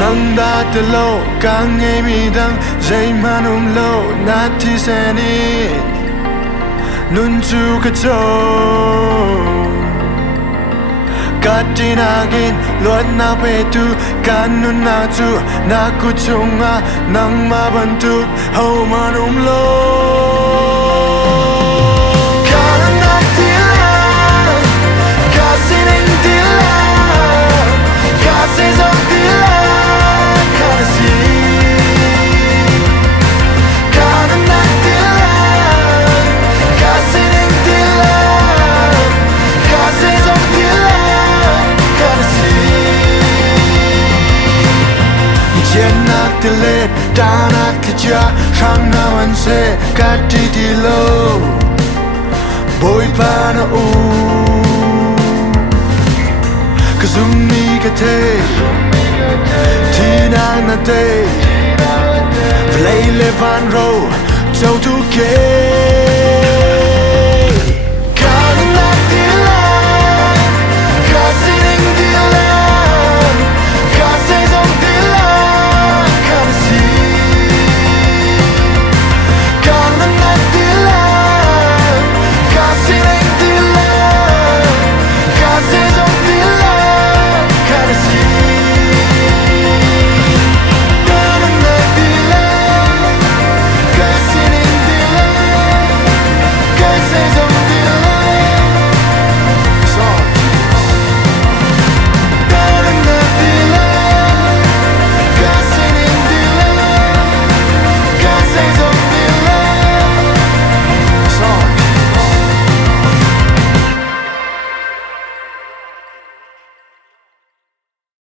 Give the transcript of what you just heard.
Nunnak Dih Lak càng ngày mi đăng dây mà nung lâu nát thisen nun chu cái chỗ Thihnak luatnak betu kan Nunnak chu naku chungah Nangmah bantuk hohmanh Nunnak Dih Lak Hnin Dih Lak Zeizong Dih Lak Nunnak Dih Lak Hnin Dih Lak Zeizong Dih Lak Hetchat Records ttahnak thlichia Hrang naman se ttih Bawipa na zumh cái theih Thihnak na theih play le van row châu thu kê